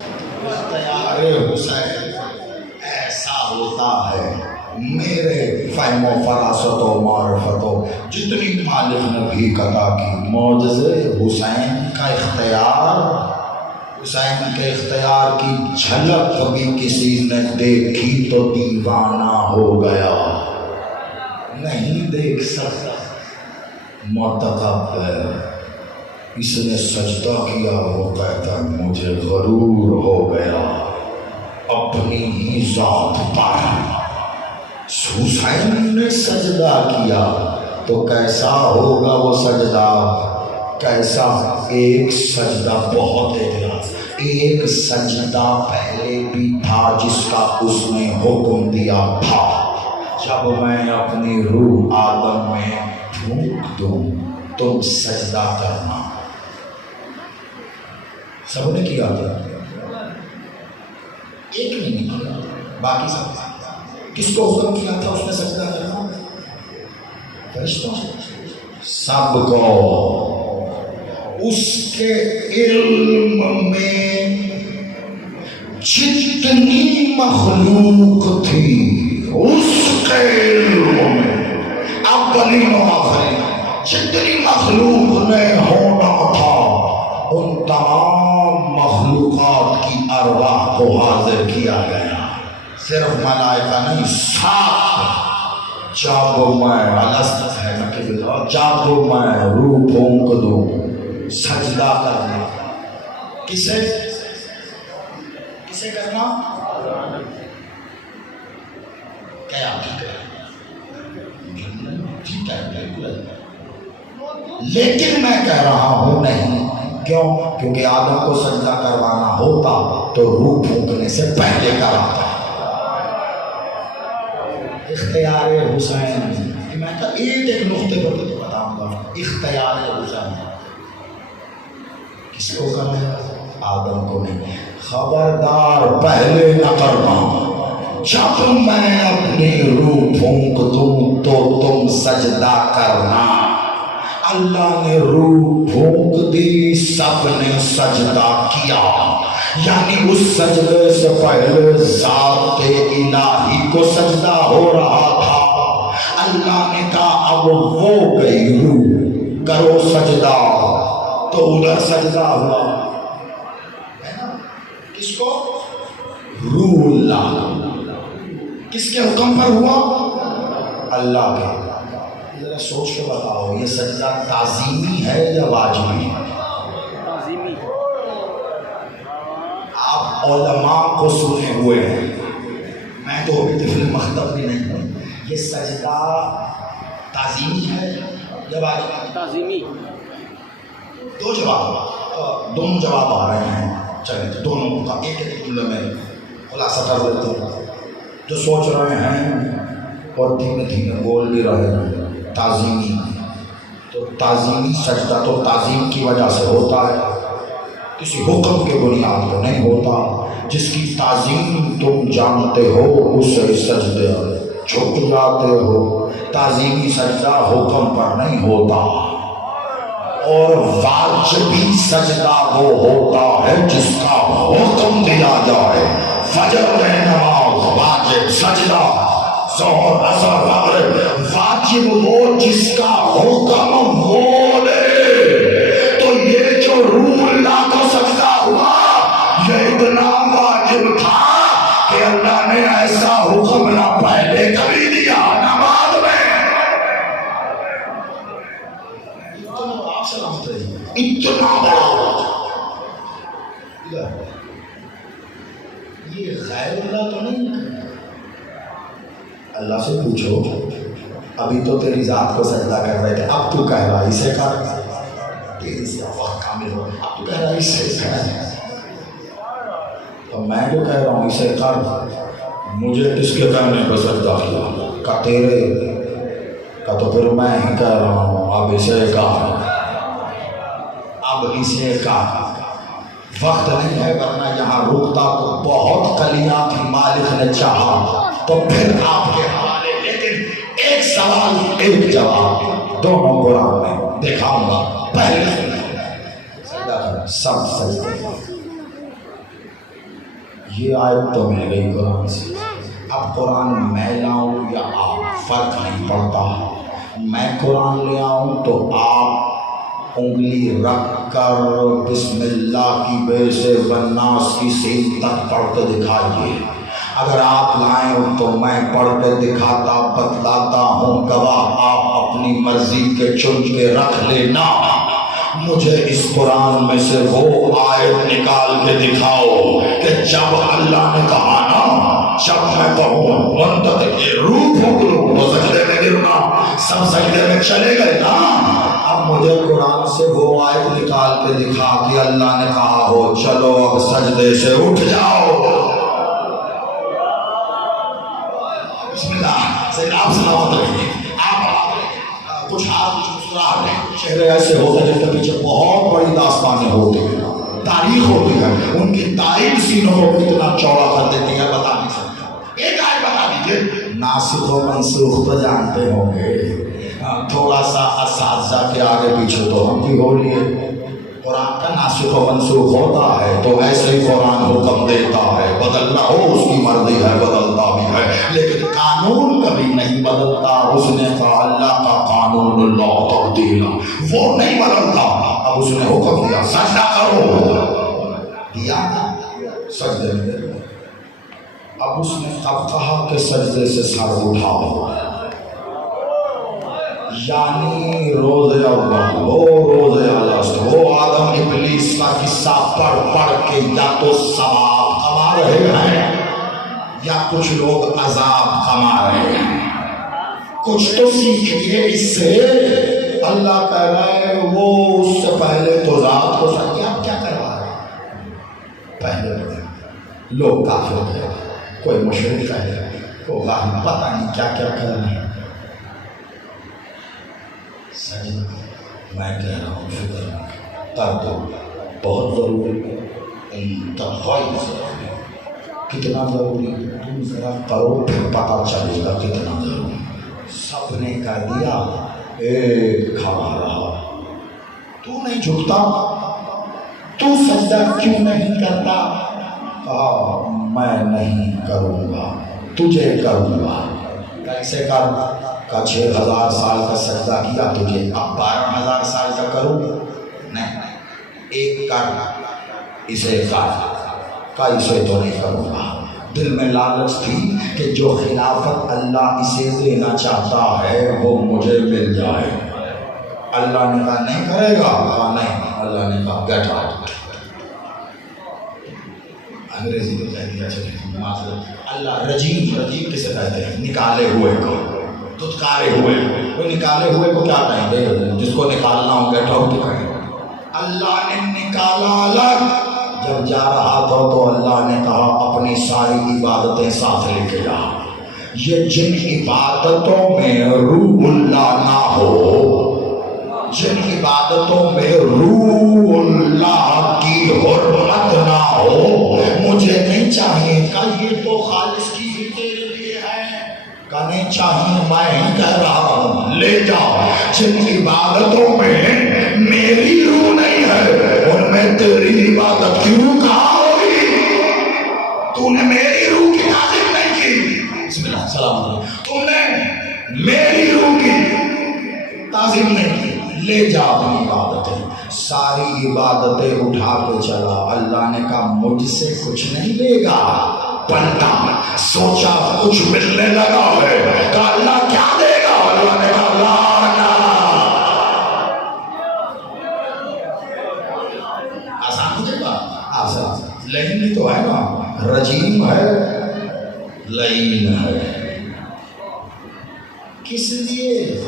اختیار حسین ایسا ہوتا ہے، میرے فہم و فراست و معرفت و جتنی مالک نے بھی عطا کی، معجزے حسین کا اختیار، حسین کے اختیار کی جھلک کبھی کسی نے دیکھی تو دیوانہ ہو گیا، نہیں دیکھ سکتا معتقب ہے۔ اس نے سجدہ کیا، وہ کہتا مجھے غرور ہو گیا اپنی ہی ذات پر۔ حسین نے سجدہ کیا تو کیسا ہوگا وہ سجدہ، کیسا؟ ایک سجدہ بہت اجلاس، ایک سجدہ پہلے بھی تھا جس کا اس نے حکم دیا تھا، جب میں اپنی روح آدم میں پھونک دوں تم سجدہ کرنا۔ سب نے کیا تھا، ایک نے نہیں کیا، باقی سب۔ کس کو حکم کیا تھا اس نے سجدہ کرنا؟ فرشتوں سب کو۔ اس کے علم میں جتنی مخلوق تھی، اس کے علم میں اولین و آخرین جتنی مخلوق نے ہونا تھا، ان تمام مخلوقات کی ارواح کو حاضر کیا گیا، صرف ملائکہ نہیں، ساتھ۔ جب میں الست ہے جب میں روح پھونک دوں سجدہ کرنا، کسے کسے کرنا؟ کیا ٹھیک ہے، لیکن میں کہہ رہا ہوں نہیں۔ کیوں؟ کیونکہ آدم کو سجدہ کروانا ہوتا تو روح پھونکنے سے پہلے کراتا۔ اختیار حسین، میں کہا ایک نقطے پر بتاؤں گا، اختیار حسین کس کو کرنا ہے؟ آدم کو نہیں۔ خبردار پہلے نہ کرنا، جب میں اپنی روح پھونک دوں تو تم سجدہ کرنا۔ اللہ نے روح پھونک دی، سب نے سجدہ کیا، یعنی اس سجدے سے پہلے ذات الہی کو سجدہ ہو رہا تھا۔ اللہ نے کہا اب وہ گئی روح، کرو سجدہ، تو ادھر سجدہ ہوا، ہے نا؟ کس کو؟ روح اللہ، کس کے حکم پر ہوا؟ اللہ کے۔ ذرا سوچ کے بتاؤ، یہ سجدہ تعظیمی ہے یا واجبی ہے؟ تعظیمی۔ آپ علماء کو سنے ہوئے ہیں، میں تو ابھی طفل مخطب بھی نہیں ہوں، یہ سجدہ تعظیمی ہے یا واجبی؟ تعظیمی۔ دو جواب، دونوں جواب آ رہے ہیں، چلیے دونوں کا ایک ایک جملے میں خلاصہ کر دیتے ہیں۔ جو سوچ رہے ہیں اور دھیمے دھیمے بول بھی رہے ہیں، تعظیمی تو تعظیمی سجدہ تو تعظیم کی وجہ سے ہوتا ہے، کسی حکم کے بنیاد پر نہیں ہوتا۔ جس کی تعظیم تم جانتے ہو اسے سجدے جھک جاتے ہو۔ تعظیمی سجدہ حکم پر نہیں ہوتا، اور واجبی سجدہ وہ ہوتا ہے جس کا حکم دیا جائے۔ فجر میں نماز واجب سجدہ، ظہر عصر مغرب واجب وہ جس کا حکم بولے۔ تو یہ جو روح اللہ کو سجدہ ہوا، یہ اتنا واجب تھا کہ اللہ نے ایسا حکم نہ پہلے کبھی دیا نماز میں۔ اتنا بڑا یہ غیر اللہ تو نہیں ہے۔ اللہ سے پوچھو، ابھی تو تیری ذات کو سجدہ کر رہے تھے، اب تو کہہ رہا اسے کر، تیری سے وقت کامل ہو، اب تو کہہ رہا اسے کر، تو میں جو کہہ رہا ہوں اسے کر، مجھے اس کے کہنے پر سجدہ کیا کہ تیرے کا، تو پھر میں ہی کہہ رہا ہوں اب اسے کہا، اب اسے کہا۔ وقت نہیں ہے ورنہ یہاں رکتا تو بہت کلیاں تھی، مالک نے چاہا تو پھر آپ کے حوالے، لیکن ایک سوال ایک جواب دونوں قرآن میں دکھاؤں گا۔ پہلے سب سجدے، یہ آیت تو مل گئی قرآن سے. اب قرآن میں لاؤں یا آپ فرق نہیں پڑتا. میں قرآن لے آؤں تو آپ انگلی رکھ کر بسم اللہ کی بے سے والناس کی سین تک پڑھ کے دکھائیے. اگر آپ لائیں تو میں پڑھ کے دکھاتا بتلاتا ہوں. گواہ آپ اپنی مرضی کے چن کے رکھ لینا. مجھے اس قرآن میں سے وہ آیت نکال کے دکھاؤ کہ جب اللہ نے کہا نا جب میں پڑھوں وانتت کے روح پکڑوں تو سجدے میں گرنا سب سجدے میں چلے گئے نا. اب مجھے قرآن سے وہ آیت نکال کے دکھا کہ اللہ نے کہا ہو چلو اب سجدے سے اٹھ جاؤ. بسم اللہ سے آپ سلامت رہیے. آپ کچھ ہاتھ کچھ مسکراہٹ ہے. چہرے ایسے ہوتے ہیں جن کے پیچھے بہت بڑی داستانیں ہوتی ہیں, تاریخ ہوتی ہے. ان کی تاریخ سینوں کو کتنا چوڑا کر دیتی ہے بتا نہیں سکتا. ایک آیت بتا دیجیے. ناسخ و منسوخ تو جانتے ہوں گے. تھوڑا سا اساتذہ کے آگے پیچھے تو ہم بھی ہو لیے. قرآن کا ناسخ و منسوخ ہوتا ہے تو ایسے ہی قرآن حکم دیتا ہے. بدلنا ہو اس کی مرضی ہے, بدلتا بھی ہے, لیکن قانون کبھی نہیں بدلتا. اس نے کہا اللہ کا قانون لا تبدیل, وہ نہیں بدلتا. اب اس نے حکم دیا سجدہ کرو, دیا سجدے میں. اب اس نے کب کہا کہ سجدے سے سر اٹھاؤ, یعنی روز اول روز الست وہ آدم ابلیس کا قصہ پڑھ پڑھ کے یا تو ثواب کما رہے ہیں یا کچھ لوگ عذاب کما رہے ہیں. کچھ تو سیکھیے اس سے. اللہ کہہ رہا ہے وہ اس سے پہلے تو ذات کو سکے. آپ کیا کروا رہے ہیں؟ پہلے لوگ کافر تھے, کوئی مشرک ہے, کوئی پتہ نہیں کیا کیا کر رہے ہیں. میں کہہ رہا ہوں فکر کر دو, بہت ضروری ہے, انتہائی ضروری. کتنا ضروری تم ذرا کرو پھر پتہ چلے گا کتنا ضروری. سب نے کہہ دیا, ایک کھڑا رہا. تو نہیں جھکتا, تو سجدہ کیوں نہیں کرتا؟ کہا میں نہیں کروں گا, تجھے کروں گا. کیسے کر؟ کا 6000 سال کا سجدہ کیا تجھے, اب 12000 سال کا کروں؟ نہیں, ایک کر, اسے کر. کا اسے تو نہیں کروں گا. دل میں لالچ تھی کہ جو خلافت اللہ اسے دینا چاہتا ہے وہ مجھے مل جائے. اللہ نے کہا نہیں کرے گا, کہا نہیں. اللہ نے کہا گیٹ آؤٹ. انگریزی میں کہہ دیا چلے. اللہ رجیم, رجیم کسے کہتے ہیں؟ نکالے ہوئے کو, دھتکارے ہوئے. وہ نکالے ہوئے کو کیا کہیں گے؟ جس کو نکالنا ہو گیٹ آؤٹ کہیں. اللہ نے نکالا الگ. جب جا رہا تھا تو اللہ نے کہا اپنی ساری عبادتیں ساتھ لے کے جا. یہ جن عبادتوں میں روح اللہ نہ ہو, جن عبادتوں میں روح اللہ کی حرمت نہ ہو, مجھے نہیں چاہیے. کہ یہ تو خالص کی ہی تیرے لیے ہے. کہ نہیں چاہیے, میں ہی کہہ رہا ہوں لے جاؤ. جن عبادتوں میں میری روح نہیں ہے ان میں تیری عبادت کی روح کہاں ہوگی؟ تو نے میری روح کی تعظیم نہیں کی. بسم اللہ السلام علیکم. تم نے میری روح کی تعظیم نہیں کی. لے جا اپنی عبادتیں, ساری عبادتیں اٹھا کے چلا. اللہ نے کہا مجھ سے کچھ نہیں لے گا. پلٹا, سوچا کچھ ملنے لگا ہے, کہا اللہ کیا دے گا؟ اللہ نے کہا لانا. آسان ہو جائے گا, آسان. لین تو ہے نا, رجیم ہے, لین ہے. کس لیے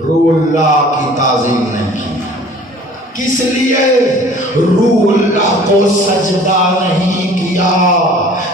روح اللہ کی تعظیم نہیں کی؟ کس لیے روح اللہ کو سجدہ نہیں کیا؟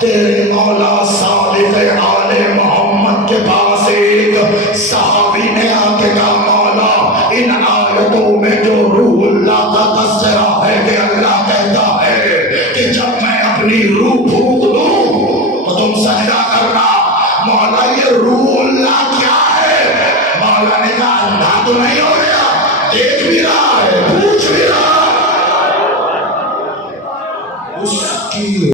تیرے مولا صادق آل محمد کے پاس ایک صحابی نے آ کے کہا مولا ان آیتوں میں جو روح اللہ کا تذکرہ ہے کہ اللہ کہتا ہے کہ جب میں اپنی روح پھونک دوں تو تم سجدہ کرنا, مولا یہ روح اللہ کیا ہے؟ مولا نے کہا اندھا تو نہیں ہو گیا, دیکھ بھی رہا ہے, پوچھ بھی رہا ہے. اس کی